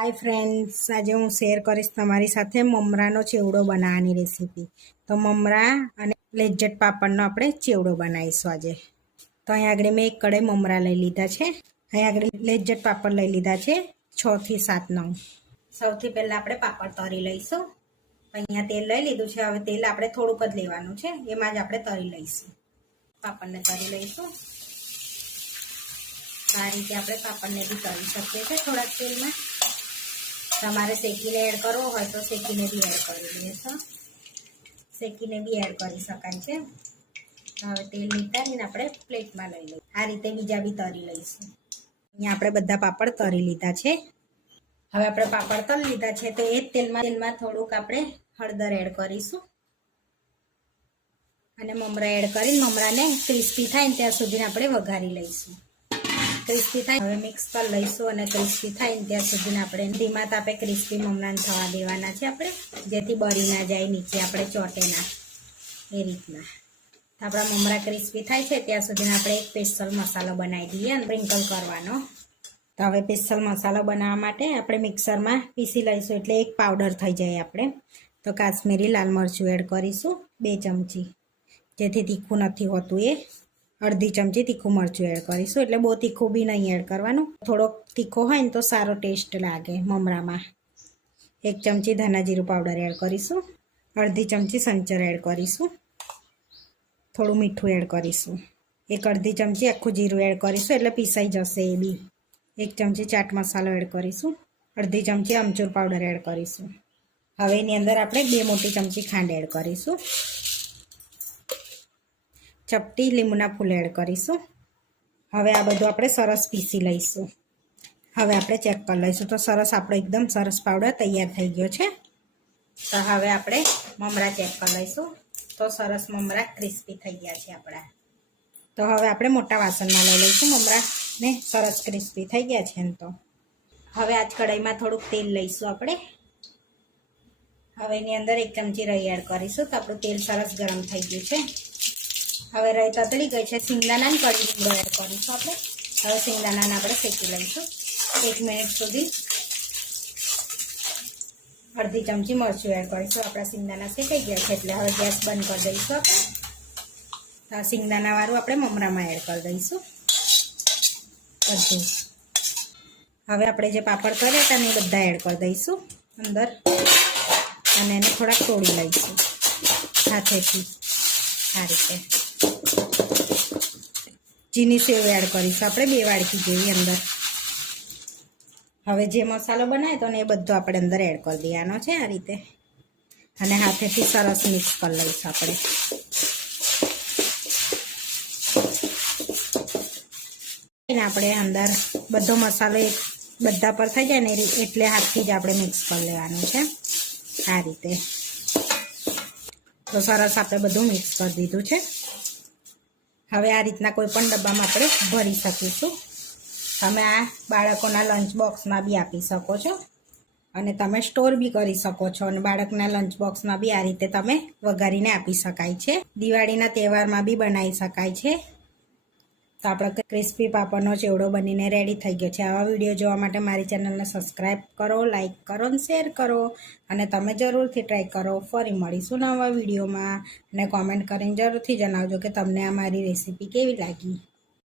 Hi friends, आज हूँ शेर करीश तमारी साथे ममरानो चेवड़ो बनाववानी रेसिपी। तो ममरा अने लेज्जट पापड़नो आपणे चेवड़ो बनावीशुं आजे। तो अहीं आगळ मैं एक कड़ाई ममरा लई लीधा छे। अहीं आगळ लेज्जट पापड़ लई लीधा छे 6 થી 7 नंग। सौथी पहेला आपणे पापड़ तरी लईशुं। अहींया तेल लई लीधुं छे। हवे तेल आपणे थोडुंक ज लेवानुं छे, एमां ज आपणे तरी लईशुं। पापड़ने तरी लईशुं। आ रीते आपणे पापड़ने बी तरी शकीए छीए थोड़ा तेल में। तमारे सेकीने एड करवो होय तो सेकीने बी एड करी देशो। सेकीने बी एड करी शकाय छे। हवे तेल नितारीने आपणे प्लेटमां लई लईए। आ रीते बीजा बी तरी लईशुं। अहींया आपणे बधा पापड़ तरी लीधा छे। हवे आपणे पापड़ तरी लीधा छे तो ए तेलमां थोडुंक आपणे हळदर एड करीशुं अने ममरा एड करीने ममराने क्रिस्पी थाय त्यां सुधीने आपणे वघारी लईशुं। क्रिस्पी थाय हवे मिक्स कर लईशुं अने क्रिस्पी थाय त्यां सुधीने आपणे धीमा तापे क्रिस्पी ममराने थवा देवाना छे आपणे, जेथी बળી ना जाय, नीचे आपणे ચોટે ना, ए रीतना। तो आपणा ममरा क्रिस्पी थाय छे त्यां सुधीने आपणे एक स्पेशल मसालो बनावी दઈએ अने स्प्रिंकल करवानो। तो हवे स्पेशल मसालो बनाववा माटे आपणे मिक्सरमां पीसी लईशुं એટલે एक पाउडर थई जाय आपणे। तो काश्मीरी लाल मरचुं एड करीशुं 2 चमची, जेथी तीखું નથી હોતું એ। अर्धी चमची तीखું मरचું एड करीशुं, એટલે બહુ तीखું बी नहीं एड करवानुं, थोड़ो तीखो होय ने तो सारो टेस्ट लागे ममरामां। 1 चमची धना जीरुं पाउडर एड करीशुं। अर्धी चमची संचर एड करीशुं। थोड़ुं मीठुं एड करीशुं। 1 अर्धी चमची आखुं जीरुं एड करीशुं એટલે पीसाई जशे ए बी। 1 चमची चाट मसालो एड करीशुं। अर्धी चमची आमचूर पाउडर एड करीशुं। हवे एनी अंदर आपणे 2 मोटी चमची खांड एड करीशुं। चपटी લીંબુના ફૂલ એડ કરીશું। હવે આ બધું આપણે સરસ પીસી લઈશું। હવે આપણે ચેક કરી લઈશું તો સરસ આપણો એકદમ સરસ પાવડર તૈયાર થઈ ગયો છે। તો હવે આપણે મમરા ચેક કરી લઈશું તો સરસ મમરા ક્રિસ્પી થઈ ગયા છે આપણા। તો હવે આપણે મોટા વાસણમાં લઈ લઈશું મમરાને, સરસ ક્રિસ્પી થઈ ગયા છે ને। તો હવે આ કઢાઈમાં થોડુંક તેલ લઈશું આપણે। હવે એની અંદર 1 ચમચી રઈ એડ કરીશું। તો આપણું તેલ સરસ ગરમ થઈ ગયું છે। हवे रई ततड़ी गई है। सींगदाणा कड़ी लीमड़ो एड करीशुं आपणे। हवे सींगदाणाने आपणे शेकी लईशुं 1 मिनिट सुधी। अर्धी चमची मरचुं एड करीशुं। आपणा सींगदाणा शेकाई गया छे એટલે हवे गैस बंद कर दईशुं आपणे। आ सींगदाणावाळुं आपणे ममरामां एड कर दईशुं बधुं। हवे आपणे जे पापड़ कर्या हता ने बधा एड कर दईशुं अंदर अने एने थोड़ा तोड़ी लईशुं हाथेथी आ रीते। चीनी सेव एड करीशुं आपणे 2 वाडकी जेवी अंदर। हवे जे मसालो बनाव्यो तो ने बधो आपणे अंदर एड कर देवानो छे आ रीते अने हाथेथी सरस मिक्स कर लईशुं आपणे। आपणे अंदर बधो मसालो बधा पर थई जाय ने एटले हाथथी ज आपणे मिक्स कर लेवानुं छे आ रीते। तो सरस आपणे बधुं मिक्स कर दीधुं छे। हवे आ रीतना कोईपण डब्बामां आपणे भरी सकीशुं। तमे आ बाळकोना लंच बॉक्समां बी आपी शको छो अने तमे स्टोर बी करी शको छो अने बाळकना लंच बॉक्समां बी आ रीते तमे वघारीने आपी शकाय छे। दिवाळीना तहेवारमां बी बनावी शकाय छे। तो आपणो क्रिस्पी पापड़नो चेवड़ो बनीने रेडी थई गयो छे। आवा विडियो जोवा माटे मारी चेनलने सब्सक्राइब करो, लाइक करो अने शेर करो अने तमे जरूरथी ट्राय करो। फरी मळीशुं नवा विडियोमां अने कॉमेंट करीने जरूरथी जणावजो के तमने आ मारी रेसिपी केवी लागी।